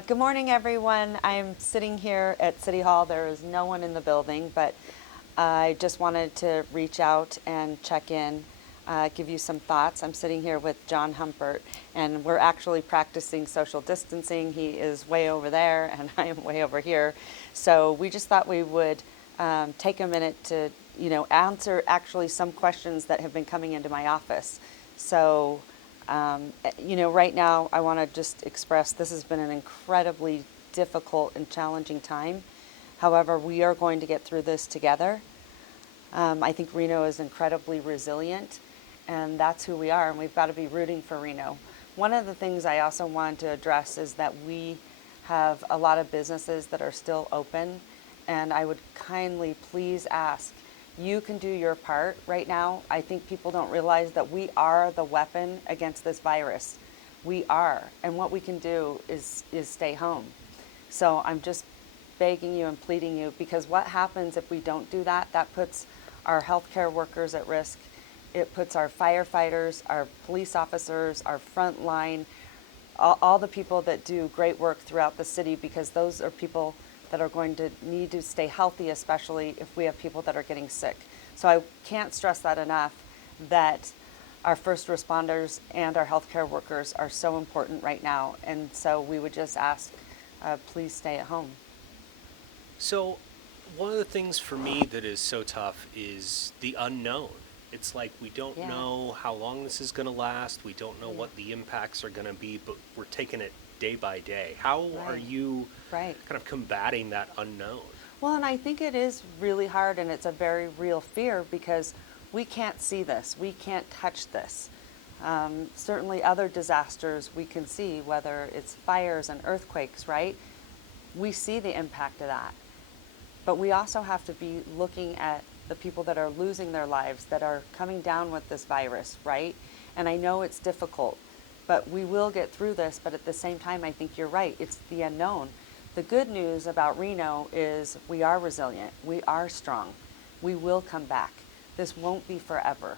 Good morning, everyone. I'm sitting here at City Hall. There is no one in the building, but I just wanted to reach out and check in, give you some thoughts. I'm sitting here with John Humpert, and we're actually practicing social distancing. He is way over there, and I am way over here. So we just thought we would take a minute to, answer actually some questions that have been coming into my office. So right now, I want to just express this has been an incredibly difficult and challenging time. However, we are going to get through this together. I think Reno is incredibly resilient, and that's who we are, and we've got to be rooting for Reno. One of the things I also wanted to address is that we have a lot of businesses that are still open, and I would kindly please ask you can do your part right now. I think people don't realize that we are the weapon against this virus. We are. And what we can do is stay home. So I'm just begging you and pleading you, because what happens if we don't do that? That puts our healthcare workers at risk. It puts our firefighters, our police officers, our front line, all the people that do great work throughout the city, because those are people that are going to need to stay healthy, especially if we have people that are getting sick. So I can't stress that enough, that our first responders and our healthcare workers are so important right now. And so we would just ask, please stay at home. So, one of the things for me that is so tough is the unknown. It's like we don't Yeah. know how long this is going to last. We don't know Yeah. what the impacts are going to be, but we're taking it day by day. How are Right. you Right. kind of combating that unknown? Well, and I think it is really hard, and it's a very real fear, because we can't see this. We can't touch this. Certainly, other disasters we can see, whether it's fires and earthquakes, right? We see the impact of that. But we also have to be looking at the people that are losing their lives, that are coming down with this virus, right? And I know it's difficult, but we will get through this. But at the same time, I think you're right. It's the unknown. The good news about Reno is we are resilient. We are strong. We will come back. This won't be forever.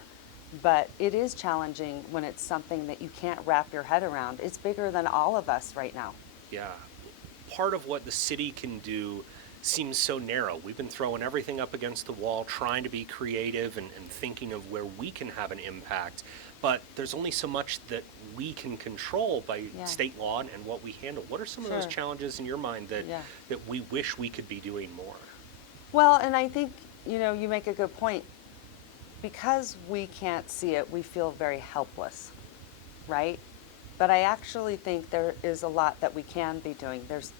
But it is challenging when it's something that you can't wrap your head around. It's bigger than all of us right now. Yeah. Part of what the city can do seems so narrow. We've been throwing everything up against the wall, trying to be creative and thinking of where we can have an impact. But there's only so much that we can control by Yeah. state law and what we handle. What are some of those Sure. challenges in your mind Yeah. that we wish we could be doing more? Well, and I think, you make a good point. Because we can't see it, we feel very helpless, right? But I actually think there is a lot that we can be doing. There's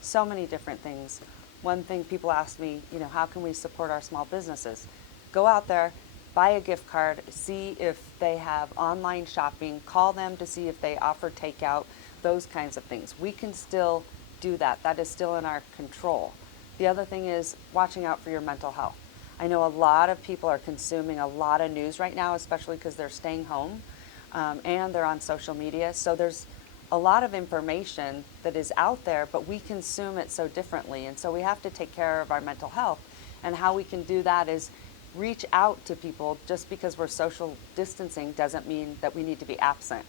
so many different things. One thing people ask me, how can we support our small businesses? Go out there, buy a gift card, see if they have online shopping, call them to see if they offer takeout, those kinds of things. We can still do that. That is still in our control. The other thing is watching out for your mental health. I know a lot of people are consuming a lot of news right now, especially because they're staying home, and they're on social media. So there's a lot of information that is out there, but we consume it so differently. And so we have to take care of our mental health. And how we can do that is reach out to people. Just because we're social distancing doesn't mean that we need to be absent.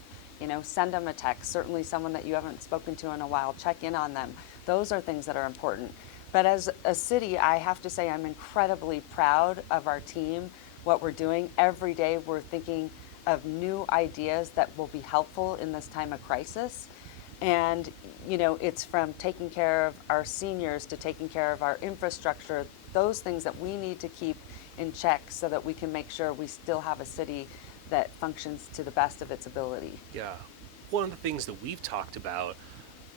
Send them a text, certainly someone that you haven't spoken to in a while, check in on them. Those are things that are important. But as a city, I have to say I'm incredibly proud of our team, what we're doing. Every day we're thinking of new ideas that will be helpful in this time of crisis. And, it's from taking care of our seniors to taking care of our infrastructure, those things that we need to keep in check so that we can make sure we still have a city that functions to the best of its ability. Yeah. One of the things that we've talked about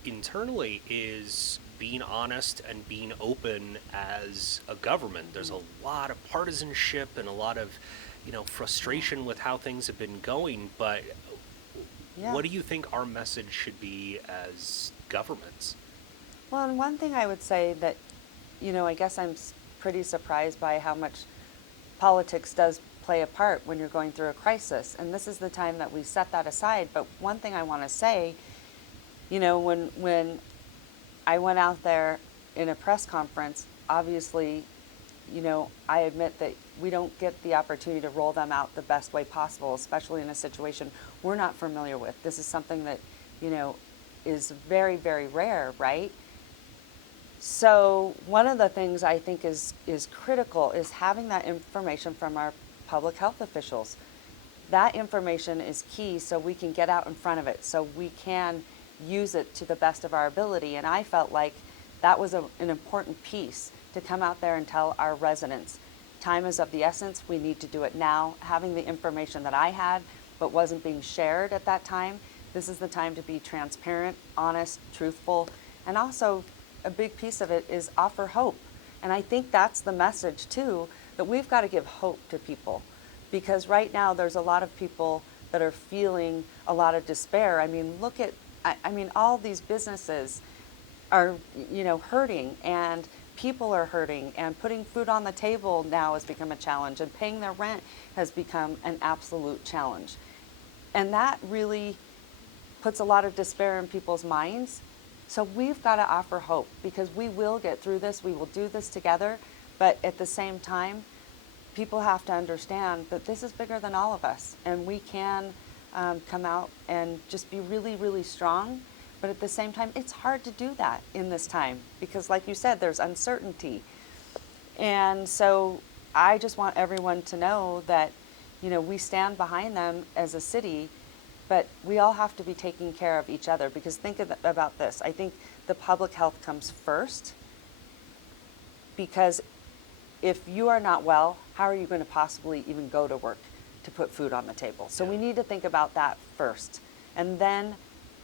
internally is being honest and being open as a government. There's a lot of partisanship and a lot of, frustration with how things have been going, but Yeah. what do you think our message should be as governments? Well, and one thing I would say that, I guess I'm pretty surprised by how much politics does play a part when you're going through a crisis. And this is the time that we set that aside. But one thing I want to say, when I went out there in a press conference, obviously, I admit that we don't get the opportunity to roll them out the best way possible, especially in a situation we're not familiar with. This is something that, is very, very rare, right? So one of the things I think is critical is having that information from our public health officials. That information is key so we can get out in front of it, so we can use it to the best of our ability. And I felt like that was an important piece to come out there and tell our residents, time is of the essence, we need to do it now. Having the information that I had but wasn't being shared at that time, this is the time to be transparent, honest, truthful, and also a big piece of it is offer hope. And I think that's the message too, that we've got to give hope to people. Because right now there's a lot of people that are feeling a lot of despair. I mean, look at, I mean, all these businesses are, hurting, and people are hurting, and putting food on the table now has become a challenge, and paying their rent has become an absolute challenge. And that really puts a lot of despair in people's minds. So we've got to offer hope, because we will get through this, we will do this together, but at the same time, people have to understand that this is bigger than all of us, and we can come out and just be really, really strong. But at the same time, it's hard to do that in this time because, like you said, there's uncertainty. And so I just want everyone to know that, we stand behind them as a city, but we all have to be taking care of each other, because think about this. I think the public health comes first, because if you are not well, how are you going to possibly even go to work to put food on the table? So we need to think about that first. And then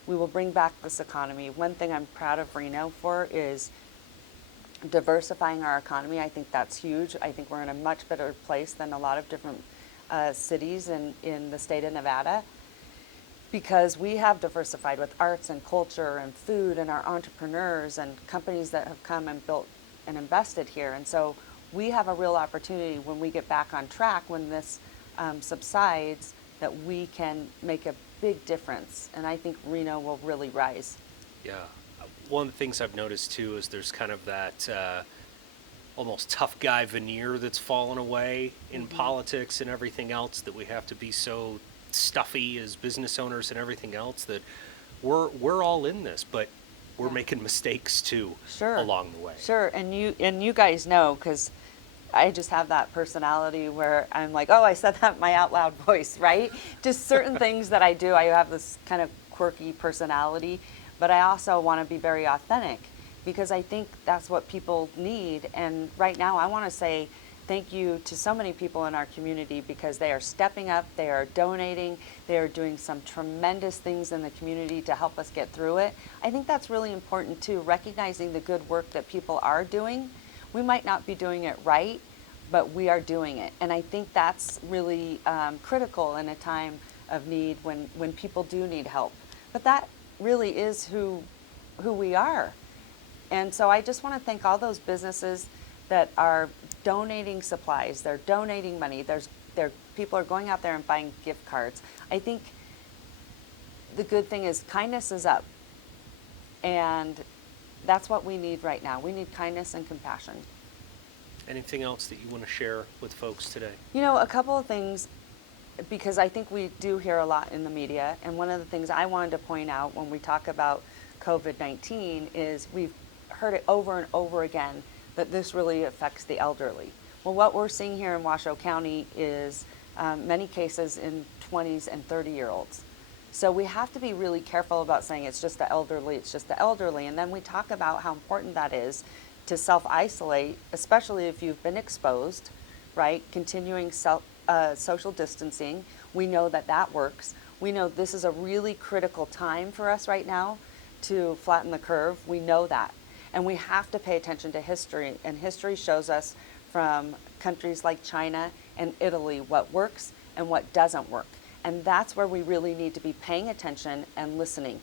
we will bring back this economy. One thing I'm proud of Reno for is diversifying our economy. I think that's huge. I think we're in a much better place than a lot of different cities in the state of Nevada, because we have diversified with arts and culture and food and our entrepreneurs and companies that have come and built and invested here. And so we have a real opportunity when we get back on track, when this subsides, that we can make a big difference. And I think Reno will really rise. Yeah. One of the things I've noticed too is there's kind of that almost tough guy veneer that's fallen away in politics and everything else, that we have to be so stuffy as business owners and everything else, that we're all in this, but we're making mistakes too along the way. Sure, and you guys know, because I just have that personality where I'm like, oh, I said that in my out loud voice, right? Just certain things that I do. I have this kind of quirky personality, but I also want to be very authentic, because I think that's what people need. And right now I want to say thank you to so many people in our community, because they are stepping up, they are donating, they are doing some tremendous things in the community to help us get through it. I think that's really important too, recognizing the good work that people are doing. We might not be doing it right, but we are doing it. And I think that's really critical in a time of need, when people do need help. But that really is who we are. And so I just want to thank all those businesses that are donating supplies, they're donating money, people are going out there and buying gift cards. I think the good thing is kindness is up. And that's what we need right now. We need kindness and compassion. Anything else that you want to share with folks today? A couple of things, because I think we do hear a lot in the media. And one of the things I wanted to point out when we talk about COVID-19 is we've heard it over and over again that this really affects the elderly. Well, what we're seeing here in Washoe County is many cases in 20s and 30-year-olds. So we have to be really careful about saying it's just the elderly, it's just the elderly. And then we talk about how important that is to self-isolate, especially if you've been exposed, right? Continuing social distancing. We know that works. We know this is a really critical time for us right now to flatten the curve. We know that. And we have to pay attention to history. And history shows us from countries like China and Italy what works and what doesn't work. And that's where we really need to be paying attention and listening.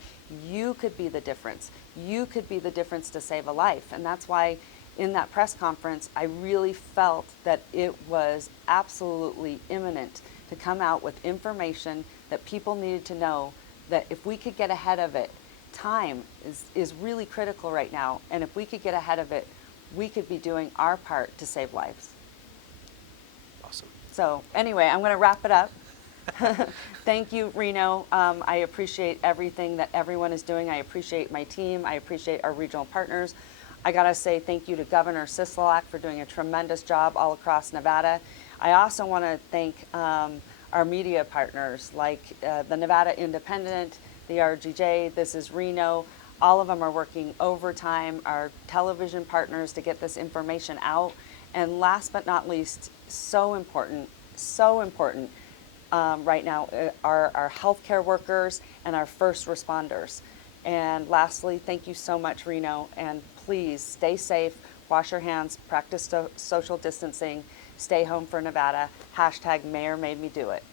You could be the difference. You could be the difference to save a life. And that's why in that press conference, I really felt that it was absolutely imminent to come out with information that people needed to know, that if we could get ahead of it, time is really critical right now. And if we could get ahead of it, we could be doing our part to save lives. Awesome. So anyway, I'm going to wrap it up. Thank you, Reno. I appreciate everything that everyone is doing. I appreciate my team. I appreciate our regional partners. I gotta say thank you to Governor Sisolak for doing a tremendous job all across Nevada. I also want to thank our media partners like the Nevada Independent, the RGJ, This is Reno. All of them are working overtime, our television partners, to get this information out. And last but not least, so important right now are our healthcare workers and our first responders. And lastly, thank you so much, Reno. And please stay safe, wash your hands, practice social distancing, stay home for Nevada. Hashtag Mayor made me do it.